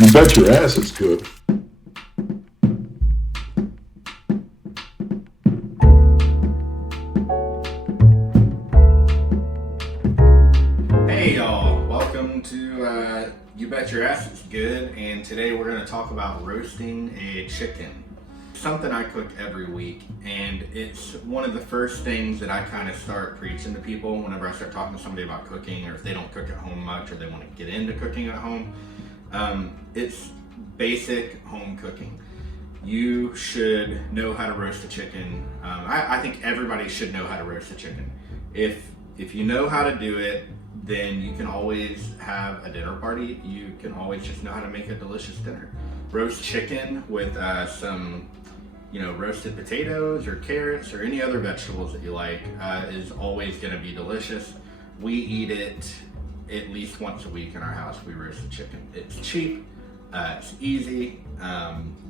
You bet your ass it's good. Hey y'all, welcome to You Bet Your Ass It's Good, and today we're going to talk about roasting a chicken. Something I cook every week, and it's one of the first things that I kind of start preaching to people whenever I start talking to somebody about cooking, or if they don't cook at home much or they want to get into cooking at home. It's basic home cooking. You should know how to roast a chicken. I think everybody should know how to roast a chicken. If you know how to do it, then you can always have a dinner party. You can always just know how to make a delicious dinner. Roast chicken with some, roasted potatoes or carrots or any other vegetables that you like is always going to be delicious. We eat it at least once a week in our house. We roast the chicken. It's cheap. It's easy.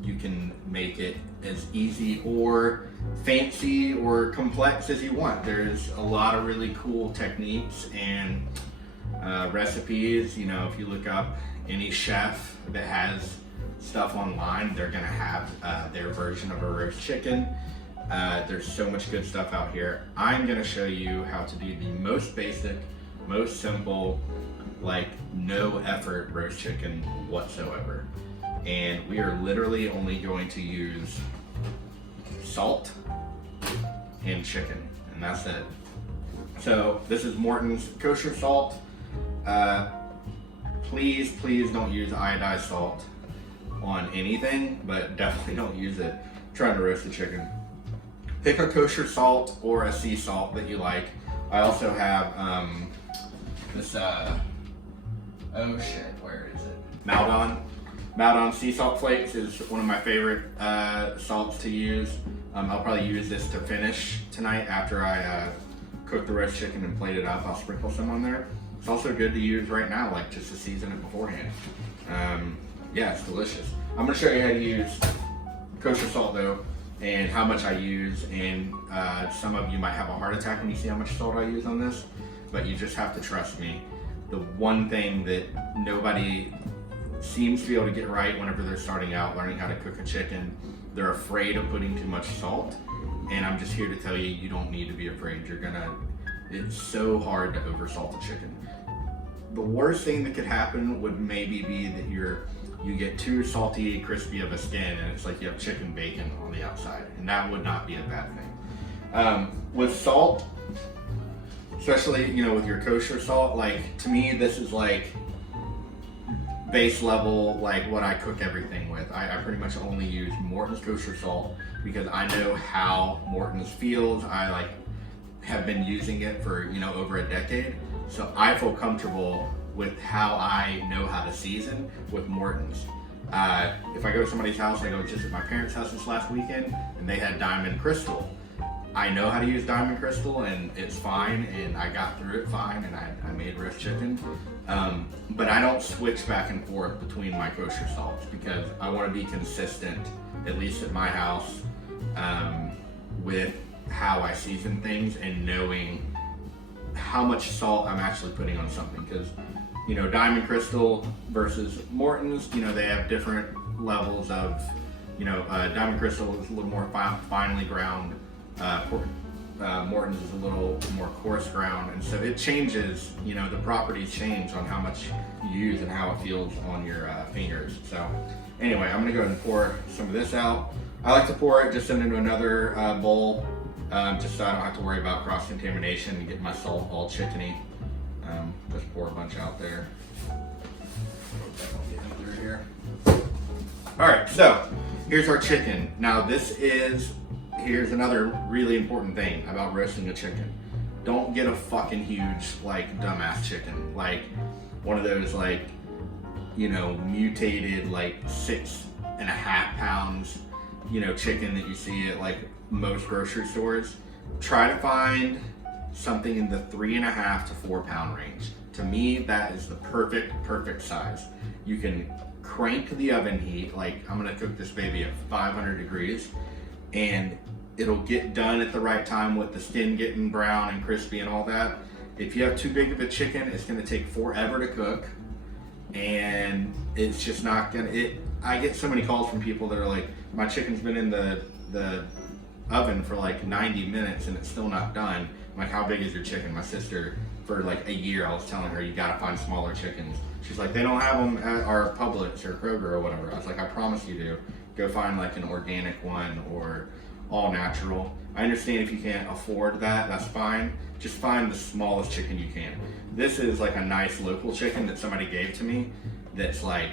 You can make it as easy or fancy or complex as you want. There's a lot of really cool techniques and recipes. If you look up any chef that has stuff online, they're gonna have their version of a roast chicken. There's so much good stuff out here. I'm gonna show you how to do the most basic, most simple, no effort roast chicken whatsoever. And we are literally only going to use salt and chicken, and that's it. So this is Morton's kosher salt. Please don't use iodized salt on anything, but definitely don't use it trying to roast the chicken. Pick a kosher salt or a sea salt that you like. I also have this where is it? Maldon sea salt flakes is one of my favorite salts to use. I'll probably use this to finish tonight after I cook the roast chicken and plate it up. I'll sprinkle some on there. It's also good to use right now, just to season it beforehand. Yeah, it's delicious. I'm gonna show you how to use kosher salt though, and how much I use, and some of you might have a heart attack when you see how much salt I use on this, but you just have to trust me. The one thing that nobody seems to be able to get right whenever they're starting out learning how to cook a chicken, they're afraid of putting too much salt. And I'm just here to tell you, you don't need to be afraid. It's so hard to oversalt a chicken. The worst thing that could happen would maybe be that you get too salty, crispy of a skin, and it's like you have chicken bacon on the outside, and that would not be a bad thing. With salt, especially with your kosher salt, to me this is base level, what I cook everything with. I pretty much only use Morton's kosher salt because I know how Morton's feels. I have been using it for over a decade, so I feel comfortable with how I know how to season with Morton's. If I go to somebody's house, I go just at my parents' house this last weekend, and they had Diamond Crystal. I know how to use Diamond Crystal, and it's fine, and I got through it fine, and I made roast chicken. But I don't switch back and forth between my kosher salts because I want to be consistent, at least at my house, with how I season things and knowing how much salt I'm actually putting on something. Because Diamond Crystal versus Morton's, they have different levels of, Diamond Crystal is a little more finely ground. Morton's is a little more coarse ground, and so it changes, the properties change on how much you use and how it feels on your fingers. So anyway, I'm gonna go ahead and pour some of this out. I like to pour it just into another bowl, just so I don't have to worry about cross-contamination and get my salt all chickeny. Just pour a bunch out there. Through here. All right, so here's our chicken. Now here's another really important thing about roasting a chicken. Don't get a fucking huge, dumbass chicken. One of those, mutated, 6.5 pounds, chicken that you see at, most grocery stores. Try to find something in the 3.5 to 4 pound range. To me, that is the perfect size. You can crank the oven heat, I'm gonna cook this baby at 500 degrees, and it'll get done at the right time with the skin getting brown and crispy and all that. If you have too big of a chicken, it's gonna take forever to cook. and it's just not gonna, I get so many calls from people that are like, my chicken's been in the oven for like 90 minutes and it's still not done. I'm like, how big is your chicken? My sister, for like a year, I was telling her, you gotta find smaller chickens. She's like, they don't have them at our Publix or Kroger or whatever. I was like, I promise you do. Go find like an organic one or all natural. I understand if you can't afford that, that's fine. Just find the smallest chicken you can. This is like a nice local chicken that somebody gave to me that's like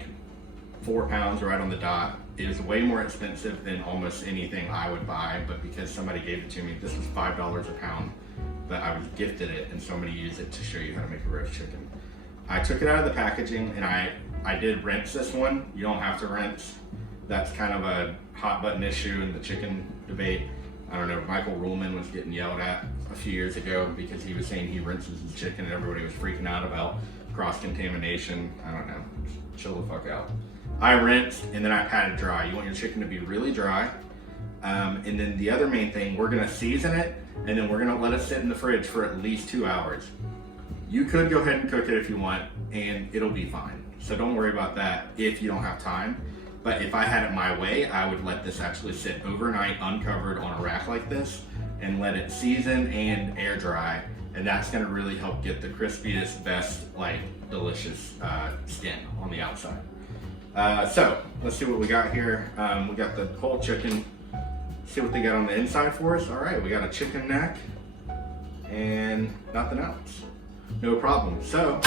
4 pounds right on the dot. It is way more expensive than almost anything I would buy, but because somebody gave it to me, this was $5 a pound, but I was gifted it and somebody used it to show you how to make a roast chicken. I took it out of the packaging and I did rinse this one. You don't have to rinse. That's kind of a hot button issue in the chicken debate. I don't know, Michael Ruhlman was getting yelled at a few years ago because he was saying he rinses his chicken and everybody was freaking out about cross-contamination. I don't know, just chill the fuck out. I rinsed and then I patted dry. You want your chicken to be really dry. And then the other main thing, we're gonna season it and then we're gonna let it sit in the fridge for at least 2 hours. You could go ahead and cook it if you want and it'll be fine. So don't worry about that if you don't have time. But if I had it my way, I would let this actually sit overnight uncovered on a rack like this and let it season and air dry. And that's gonna really help get the crispiest, best, like delicious skin on the outside. So let's see what we got here. We got the whole chicken. See what they got on the inside for us. All right, we got a chicken neck and nothing else. No problem. So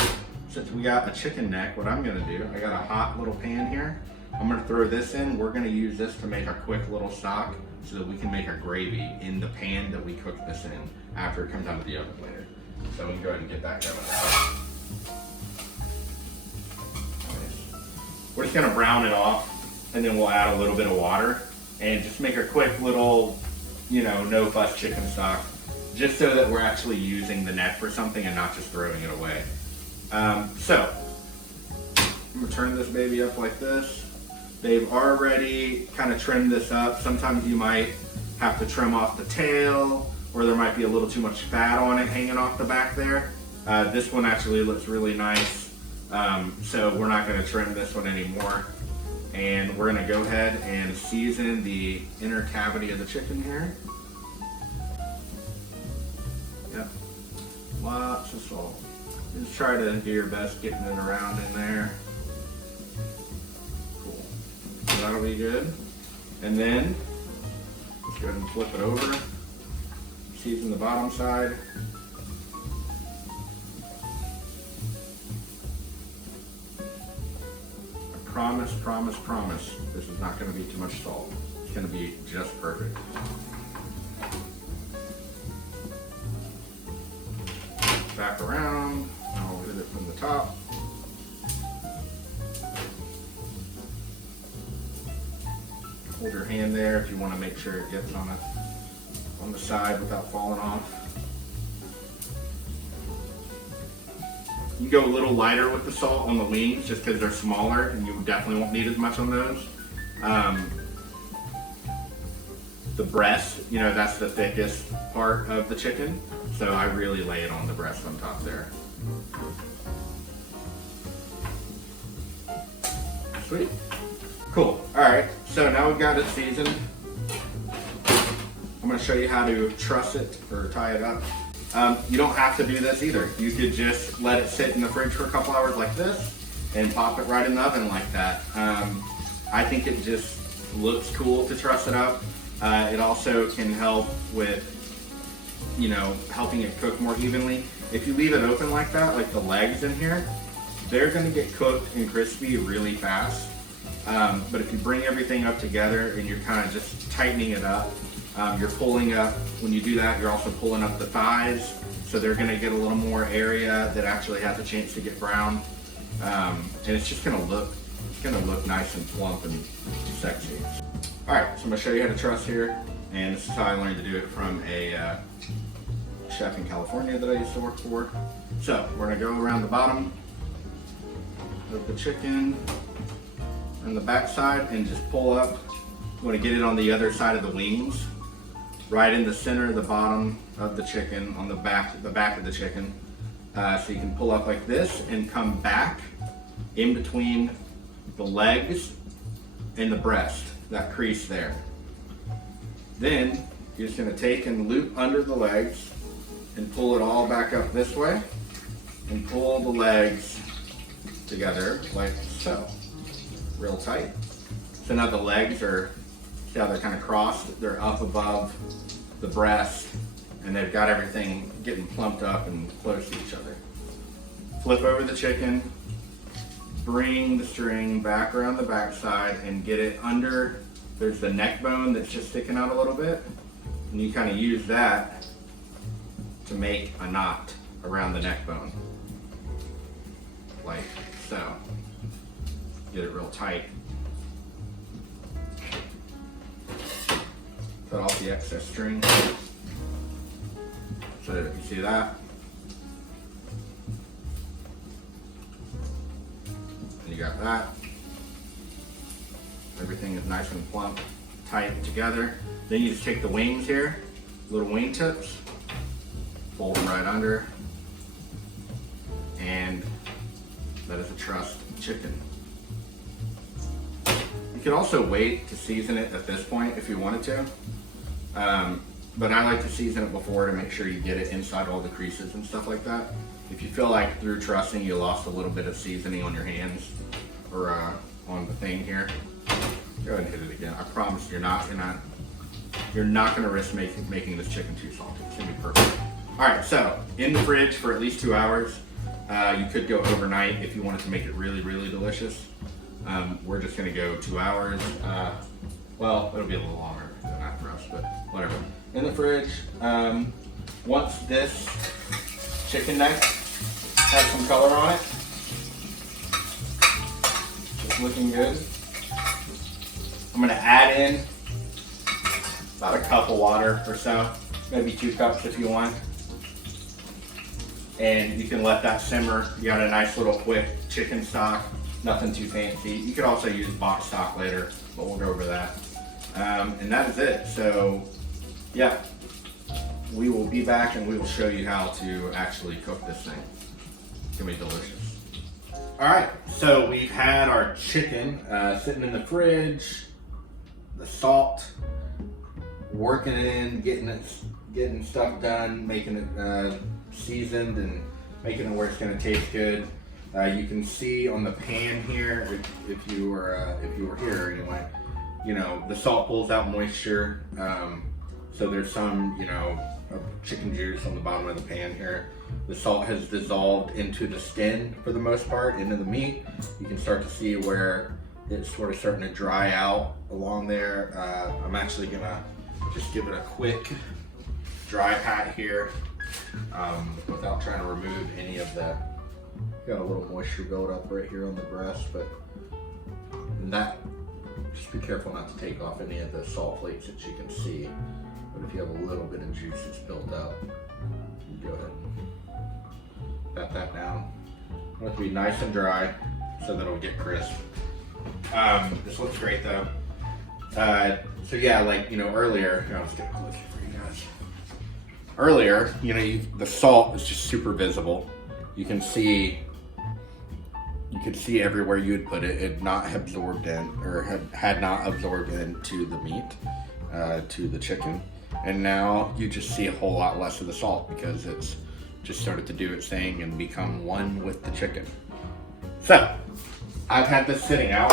since we got a chicken neck, what I'm gonna do, I got a hot little pan here. I'm gonna throw this in. We're gonna use this to make a quick little stock so that we can make our gravy in the pan that we cook this in after it comes out of the oven later. So we can go ahead and get that going. We're just gonna brown it off and then we'll add a little bit of water and just make a quick little, no fuss chicken stock, just so that we're actually using the neck for something and not just throwing it away. So I'm gonna turn this baby up like this. They've already kind of trimmed this up. Sometimes you might have to trim off the tail, or there might be a little too much fat on it hanging off the back there. This one actually looks really nice. So we're not gonna trim this one anymore. And we're gonna go ahead and season the inner cavity of the chicken here. Yep, lots of salt. Just try to do your best getting it around in there. Cool, so that'll be good. And then, let's go ahead and flip it over. Season the bottom side. Promise, this is not going to be too much salt. It's going to be just perfect. Back around, I'll hit it from the top. Hold your hand there if you want to make sure it gets on the side without falling off. You can go a little lighter with the salt on the wings just because they're smaller and you definitely won't need as much on those. The breast, that's the thickest part of the chicken. So I really lay it on the breast on top there. Sweet. Cool. All right, so now we've got it seasoned. I'm gonna show you how to truss it or tie it up. You don't have to do this either. You could just let it sit in the fridge for a couple hours like this and pop it right in the oven like that. I think it just looks cool to truss it up. It also can help with, helping it cook more evenly. If you leave it open like that, like the legs in here, they're gonna get cooked and crispy really fast. But if you bring everything up together and you're kind of just tightening it up, you're pulling up, when you do that, you're also pulling up the thighs, so they're gonna get a little more area that actually has a chance to get brown. And it's just gonna look nice and plump and sexy. All right, so I'm gonna show you how to truss here, and this is how I learned to do it from a chef in California that I used to work for. So we're gonna go around the bottom of the chicken and the back side and just pull up. You wanna get it on the other side of the wings, right in the center of the bottom of the chicken, on the back of the chicken. So you can pull up like this and come back in between the legs and the breast, that crease there. Then you're just gonna take and loop under the legs and pull it all back up this way and pull the legs together like so, real tight. So now the legs are, see how they're kind of crossed? They're up above the breast and they've got everything getting plumped up and close to each other. Flip over the chicken, bring the string back around the backside and get it under, there's the neck bone that's just sticking out a little bit, and you kind of use that to make a knot around the neck bone, like so. Get it real tight. Cut off the excess string. So that you see that. And you got that. Everything is nice and plump, tight together. Then you just take the wings here, little wing tips, fold them right under, and that is a trussed chicken. You could also wait to season it at this point if you wanted to, but I like to season it before to make sure you get it inside all the creases and stuff like that. If you feel like through trussing you lost a little bit of seasoning on your hands or on the thing here, go ahead and hit it again. I promise you're not gonna risk making this chicken too salty. It's gonna be perfect. All right, so in the fridge for at least 2 hours. You could go overnight if you wanted to make it really, really delicious. We're just gonna go 2 hours. Well, it'll be a little longer than that for us, but whatever. In the fridge, once this chicken neck has some color on it, it's looking good. I'm gonna add in about a cup of water or so, maybe 2 cups if you want. And you can let that simmer. You got a nice little quick chicken stock, nothing too fancy. You could also use box stock later, but we'll go over that. And that is it. So yeah, we will be back and we will show you how to actually cook this thing. It's gonna be delicious. All right, so we've had our chicken sitting in the fridge, the salt, working it in, getting stuff done, making it seasoned and making it where it's going to taste good. You can see on the pan here, if you were here anyway, you know, the salt pulls out moisture. So there's some, you know, chicken juice on the bottom of the pan here. The salt has dissolved into the skin for the most part, into the meat. You can start to see where it's sort of starting to dry out along there. I'm actually gonna just give it a quick dry pat here. Without trying to remove any of that. Got a little moisture build up right here on the breast, but that, just be careful not to take off any of the salt flakes that you can see. But if you have a little bit of juice that's built up, you go ahead and pat that down. I want it to be nice and dry so that it'll get crisp. This looks great though. So yeah, like, you know, earlier, here, I'll just get close for you guys. Earlier, you know, the salt is just super visible. You can see everywhere you would put it. It had not absorbed in, or had not absorbed into the meat, to the chicken. And now you just see a whole lot less of the salt because it's just started to do its thing and become one with the chicken. So, I've had this sitting out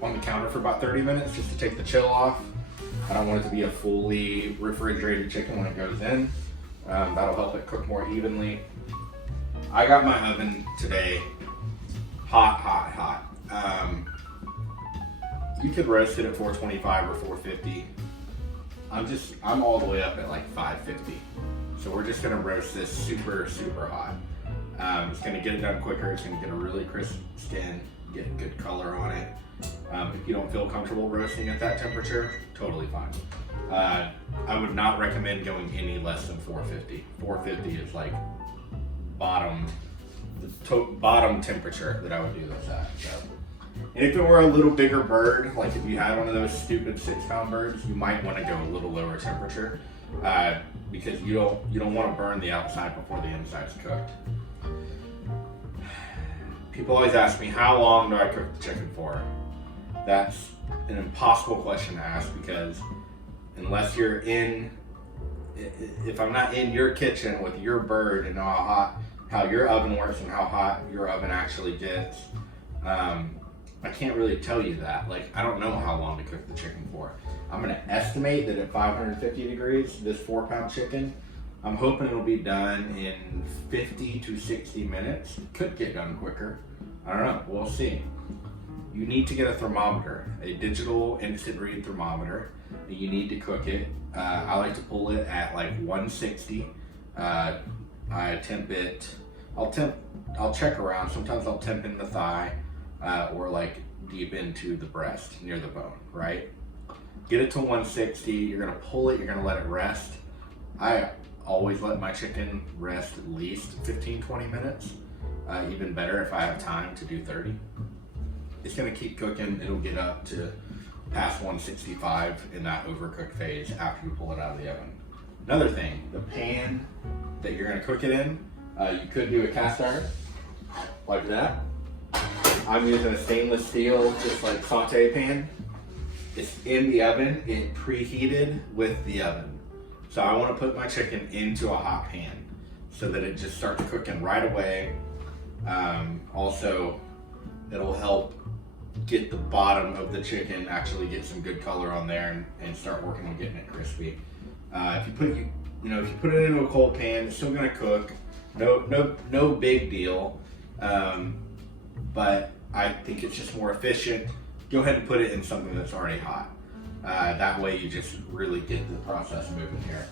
on the counter for about 30 minutes just to take the chill off. I don't want it to be a fully refrigerated chicken when it goes in. That'll help it cook more evenly. I got my oven today hot. You could roast it at 425 or 450. I'm all the way up at like 550. So we're just gonna roast this super hot. It's gonna get it done quicker. It's gonna get a really crisp skin, get a good color on it. If you don't feel comfortable roasting at that temperature, totally fine. I would not recommend going any less than 450. 450 is like bottom temperature that I would do this at. So. And if it were a little bigger bird, like if you had one of those stupid 6-pound birds, you might want to go a little lower temperature because you don't want to burn the outside before the inside's cooked. People always ask me, how long do I cook the chicken for? That's an impossible question to ask, because unless you're in, if I'm not in your kitchen with your bird and know how your oven works and how hot your oven actually gets, I can't really tell you that. Like, I don't know how long to cook the chicken for. I'm gonna estimate that at 550 degrees, this 4-pound chicken, I'm hoping it'll be done in 50 to 60 minutes. Could get done quicker. I don't know, we'll see. You need to get a thermometer, a digital instant read thermometer. You need to cook it. I like to pull it at like 160. I temp it, I'll check around. Sometimes I'll temp in the thigh or like deep into the breast near the bone, right? Get it to 160, you're gonna pull it, you're gonna let it rest. I always let my chicken rest at least 15-20 minutes. Even better if I have time to do 30. It's gonna keep cooking. It'll get up to past 165 in that overcooked phase after you pull it out of the oven. Another thing, the pan that you're gonna cook it in, you could do a cast iron, like that. I'm using a stainless steel, just like saute pan. It's in the oven, it preheated with the oven. So I wanna put my chicken into a hot pan so that it just starts cooking right away. Also, it'll help get the bottom of the chicken, actually get some good color on there and start working on getting it crispy. If you put it into a cold pan, it's still gonna cook. No big deal. But I think it's just more efficient. Go ahead and put it in something that's already hot. That way you just really get the process moving here.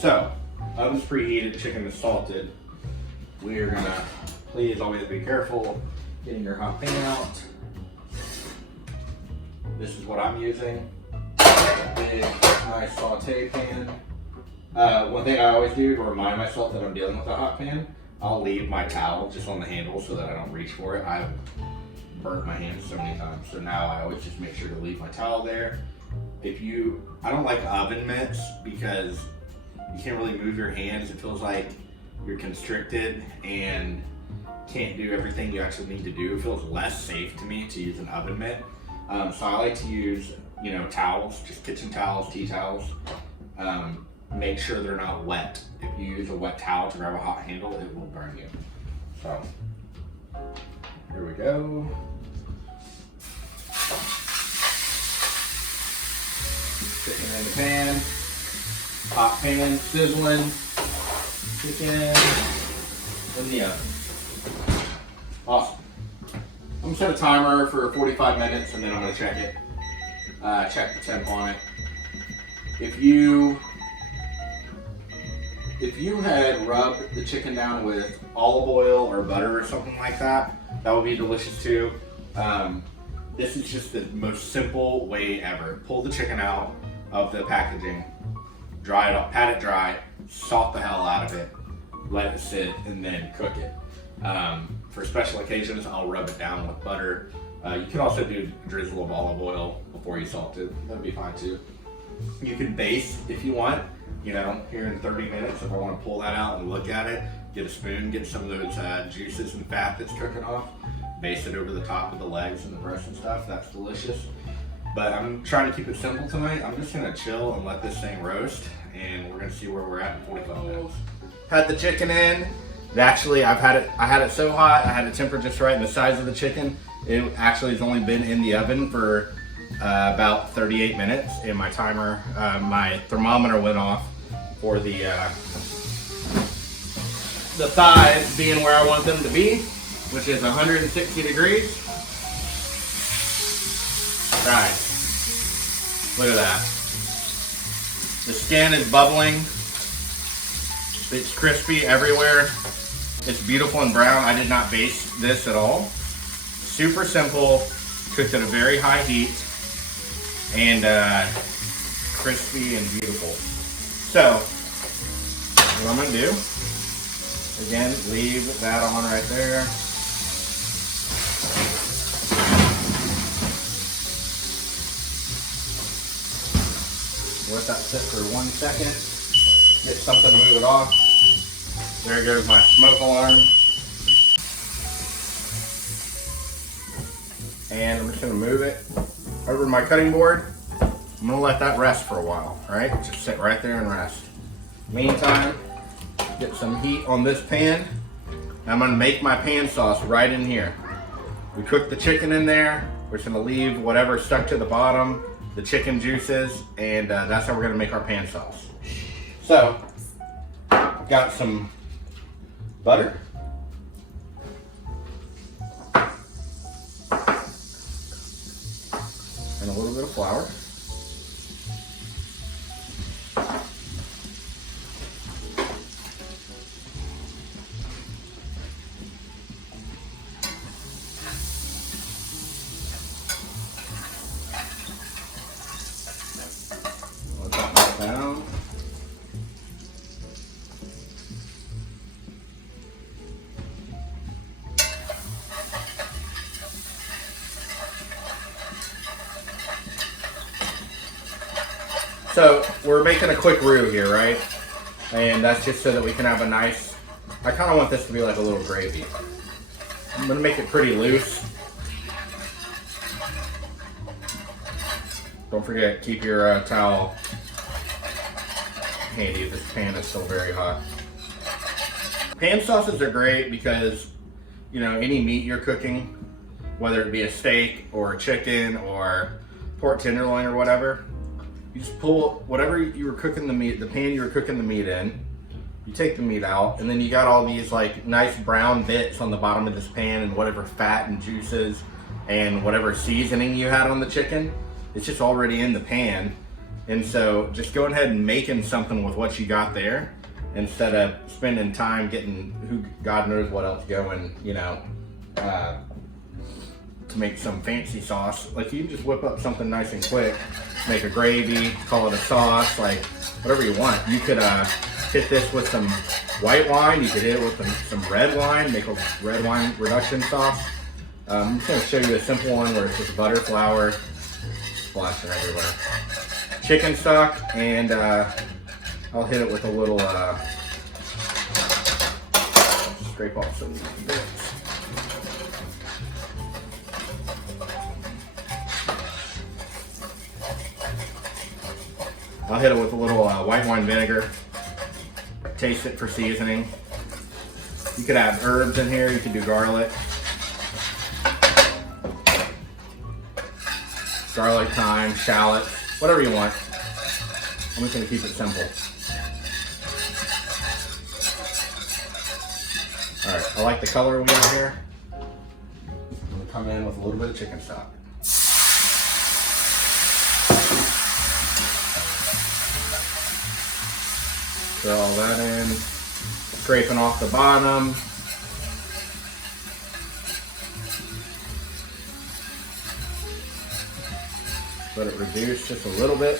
So, oven's preheated, chicken is salted. We're gonna, please always be careful getting your hot pan out. This is what I'm using. A big, nice saute pan. One thing I always do to remind myself that I'm dealing with a hot pan, I'll leave my towel just on the handle so that I don't reach for it. I've burnt my hands so many times, so now I always just make sure to leave my towel there. I don't like oven mitts because you can't really move your hands. It feels like you're constricted and can't do everything you actually need to do. It feels less safe to me to use an oven mitt. So I like to use, towels, just kitchen towels, tea towels. Make sure they're not wet. If you use a wet towel to grab a hot handle, it will burn you. So, here we go. Chicken in the pan. Hot pan, sizzling. Chicken in the oven. Awesome. I'm gonna set a timer for 45 minutes and then I'm gonna check it. Check the temp on it. If you had rubbed the chicken down with olive oil or butter or something like that, that would be delicious too. This is just the most simple way ever. Pull the chicken out of the packaging, dry it up, pat it dry, salt the hell out of it, let it sit, and then cook it. For special occasions, I'll rub it down with butter. You could also do a drizzle of olive oil before you salt it. That'd be fine too. You can baste if you want. Here in 30 minutes, if I want to pull that out and look at it, get a spoon, get some of those juices and fat that's cooking off, baste it over the top of the legs and the breast and stuff. That's delicious. But I'm trying to keep it simple tonight. I'm just gonna chill and let this thing roast, and we're gonna see where we're at in 45 minutes. Had the chicken in. Actually, I had it so hot, I had it tempered just right in the size of the chicken. It actually has only been in the oven for about 38 minutes, and my timer, my thermometer went off for the thighs being where I want them to be, which is 160 degrees. Right. Look at that. The skin is bubbling. It's crispy everywhere. It's beautiful and brown. I did not baste this at all. Super simple, cooked at a very high heat, and crispy and beautiful. So, what I'm gonna do, again, leave that on right there. Let that sit for 1 second. Get something to move it off. There goes my smoke alarm. and I'm just gonna move it over to my cutting board. I'm gonna let that rest for a while, all right? Just sit right there and rest. Meantime, get some heat on this pan. I'm gonna make my pan sauce right in here. We cooked the chicken in there. We're just gonna leave whatever stuck to the bottom, the chicken juices, and that's how we're gonna make our pan sauce. So, I've got some butter. And a little bit of flour. Let that melt down. So we're making a quick roux here, right? And that's just so that we can have a nice, I kind of want this to be like a little gravy. I'm gonna make it pretty loose. Don't forget, keep your towel handy. This pan is still very hot. Pan sauces are great because, you know, any meat you're cooking, whether it be a steak or a chicken or pork tenderloin or whatever, you just pull whatever you were cooking the meat, the pan you were cooking the meat in, you take the meat out, and then you got all these like nice brown bits on the bottom of this pan and whatever fat and juices and whatever seasoning you had on the chicken, it's just already in the pan. And so just go ahead and making something with what you got there instead of spending time getting who God knows what else going, you know, to make some fancy sauce. Like you can just whip up something nice and quick, make a gravy, call it a sauce, like whatever you want. You could hit this with some white wine, you could hit it with some red wine, make a red wine reduction sauce. I'm just gonna show you a simple one where it's just butter, flour, splashing everywhere. Chicken stock, and I'll hit it with a little, scrape off some bits. I'll hit it with a little white wine vinegar. Taste it for seasoning. You could add herbs in here. You could do garlic. Garlic, thyme, shallots, whatever you want. I'm just going to keep it simple. Alright, I like the color we got here. I'm going to come in with a little bit of chicken stock. Throw all that in, scraping off the bottom. Let it reduce just a little bit.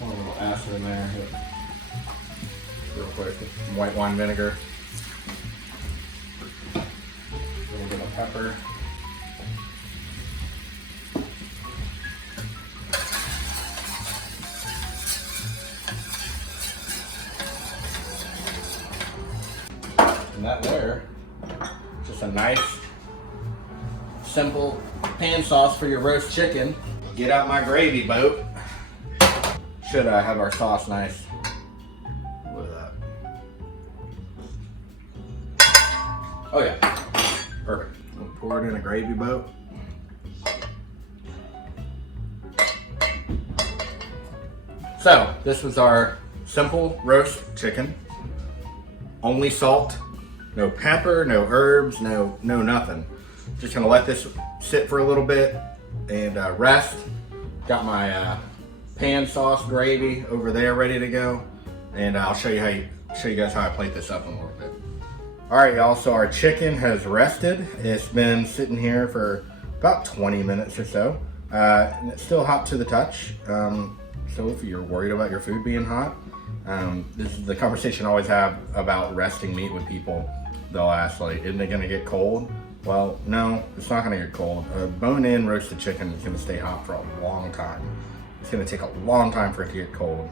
Want a little acid in there. Real quick, some white wine vinegar. A little bit of pepper. And that there, just a nice, simple pan sauce for your roast chicken. Get out my gravy boat. Should I have our sauce nice? Look at that. Oh yeah, perfect. We'll pour it in a gravy boat. So this was our simple roast chicken. Only salt. No pepper, no herbs, no nothing. Just gonna let this sit for a little bit and rest. Got my pan sauce gravy over there ready to go, and I'll show you guys how I plate this up in a little bit. All right, y'all. So our chicken has rested. It's been sitting here for about 20 minutes or so, and it's still hot to the touch. So if you're worried about your food being hot, this is the conversation I always have about resting meat with people. They'll ask, like, isn't it gonna get cold? Well, no, it's not gonna get cold. A bone-in roasted chicken is gonna stay hot for a long time. It's gonna take a long time for it to get cold.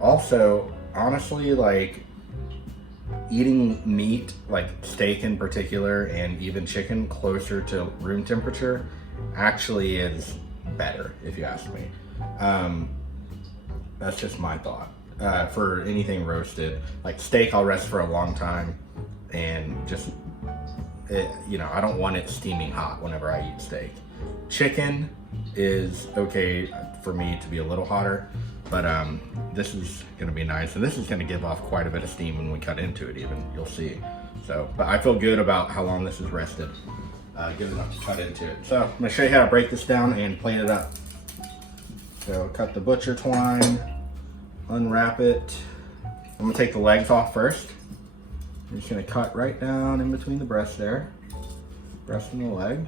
Also, honestly, like, eating meat, like steak in particular, and even chicken closer to room temperature actually is better, if you ask me. That's just my thought. For anything roasted, like steak, I'll rest for a long time, and just, I don't want it steaming hot whenever I eat steak. Chicken is okay for me to be a little hotter, but this is gonna be nice, and this is gonna give off quite a bit of steam when we cut into it even, you'll see. So, but I feel good about how long this is rested. Good enough to cut into it. So I'm gonna show you how to break this down and plate it up. So cut the butcher twine, unwrap it. I'm gonna take the legs off first. I'm just gonna cut right down in between the breast there, breast and the leg.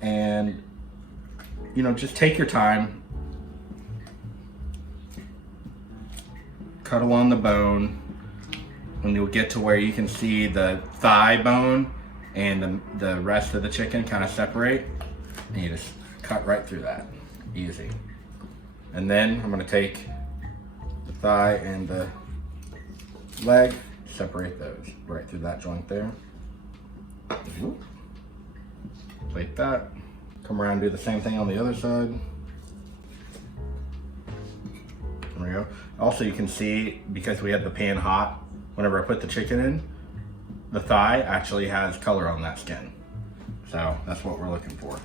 And, just take your time. Cut along the bone, and you'll get to where you can see the thigh bone and the rest of the chicken kind of separate. And you just cut right through that, easy. And then I'm gonna take the thigh and the leg, separate those right through that joint there. Plate that. Come around and do the same thing on the other side. There we go. Also, you can see, because we have the pan hot, whenever I put the chicken in, the thigh actually has color on that skin. So that's what we're looking for.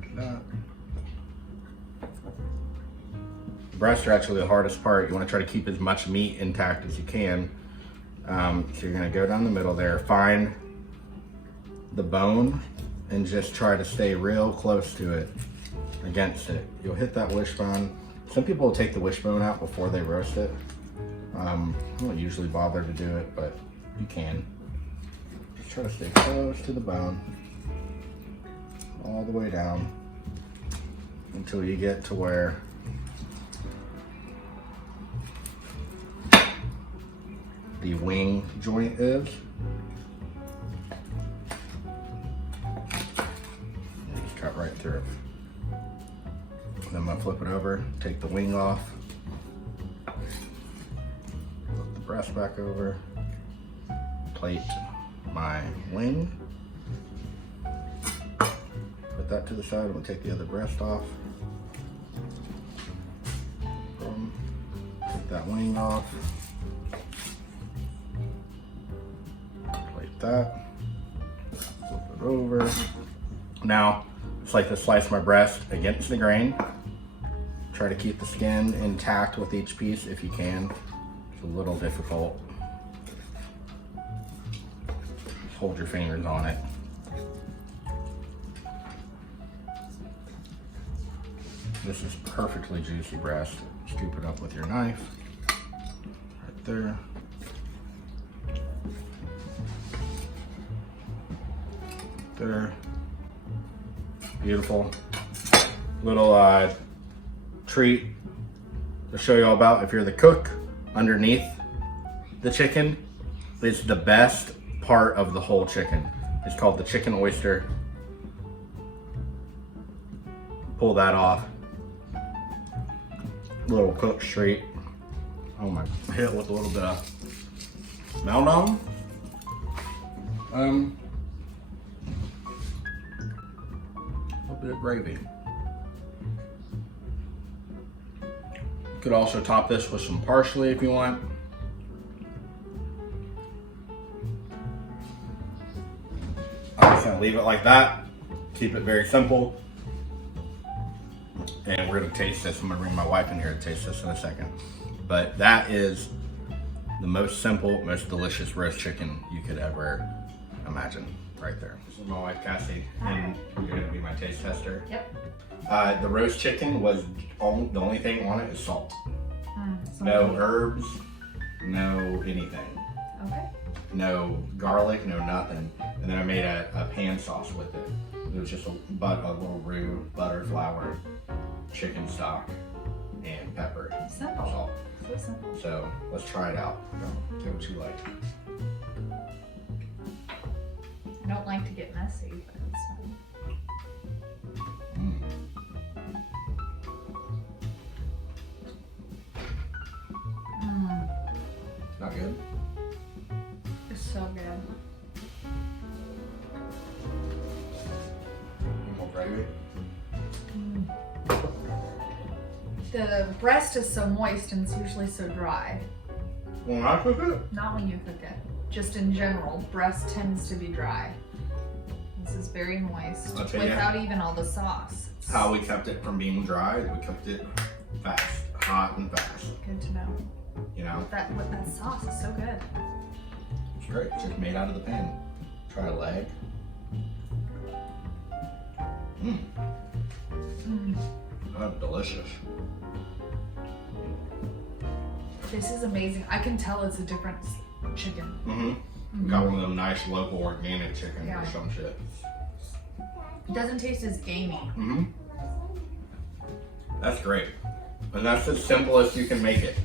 There's that. The breasts are actually the hardest part. You want to try to keep as much meat intact as you can. So you're going to go down the middle there, find the bone, and just try to stay real close to it, against it. You'll hit that wishbone. Some people will take the wishbone out before they roast it. I don't usually bother to do it, but you can. Just try to stay close to the bone, all the way down, until you get to where the wing joint is. And just cut right through. Then I'm gonna flip it over, take the wing off, flip the breast back over, plate my wing, put that to the side. I'm gonna take the other breast off, boom, take that wing off, plate that, flip it over. Now, just like to slice my breast against the grain. Try to keep the skin intact with each piece if you can. It's a little difficult. Just hold your fingers on it. This is perfectly juicy breast. Scoop it up with your knife. Right there. There. Beautiful. Little treat to show you all about. If you're the cook, underneath the chicken is the best part of the whole chicken. It's called the chicken oyster. Pull that off. Little cooked treat. Oh my, hit it with a little bit of meldon. A little bit of gravy. You could also top this with some parsley if you want. I'm just gonna leave it like that. Keep it very simple. And we're gonna taste this. I'm gonna bring my wife in here to taste this in a second. But that is the most simple, most delicious roast chicken you could ever imagine right there. This is my wife, Cassie, and you're gonna be my taste tester. Yep. The roast chicken was the only thing on it is salt. No herbs, no anything. Okay. No garlic, no nothing. And then I made a pan sauce with it. It was just a little roux, butter, flour, chicken stock, and pepper. Simple. Salt. So simple. So let's try it out. See what you like. I don't like to get messy, but it's fine. too. The breast is so moist and it's usually so dry. When I cook it? Not when you cook it. Just in general, breast tends to be dry. This is very moist I'll tell you without even all the sauce. how we kept it from being dry. We cooked it fast, hot and fast. Good to know. You know, With that sauce is so good. it's great. It's just made out of the pan. Try a leg. That's delicious. This is amazing. I can tell it's a different chicken. Got one of them nice local organic chickens Yeah. or some shit. It doesn't taste as gamey. That's great. And that's as simple as you can make it.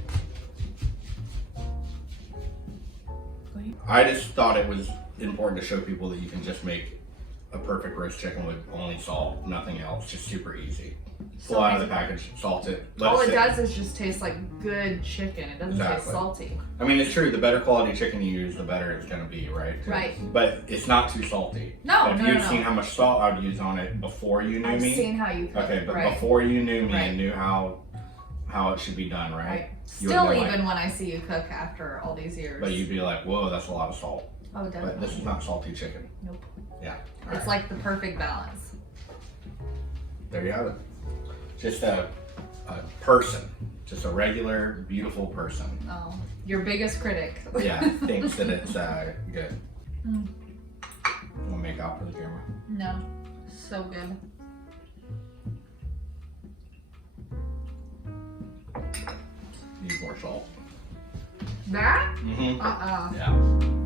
I just thought it was important to show people that you can just make a perfect roast chicken with only salt, nothing else, just super easy. Pull out of the package, salt it. Let All it sit. does is just taste like good chicken. It doesn't taste Exactly. salty. I mean, it's true. The better quality chicken you use, the better it's going to be, right? Right. But it's not too salty. No, If no, you'd no. seen how much salt I would use on it before you knew I've me. seen how you cook Okay, it, but right? before you knew me Right. and knew how it should be done, right? Right. You would've Still, been even like- when I see you cook after all these years. But you'd be like, whoa, that's a lot of salt. Oh, But definitely. this is not salty chicken. Nope. Yeah. All It's right. like the perfect balance. There you have it. Just a person. Just a regular, beautiful person. Oh, your biggest critic. Yeah, thinks that it's good. Mm. Want to make out for the camera? No, so good. Need more salt. That? Mm-hmm. Uh-uh. Yeah.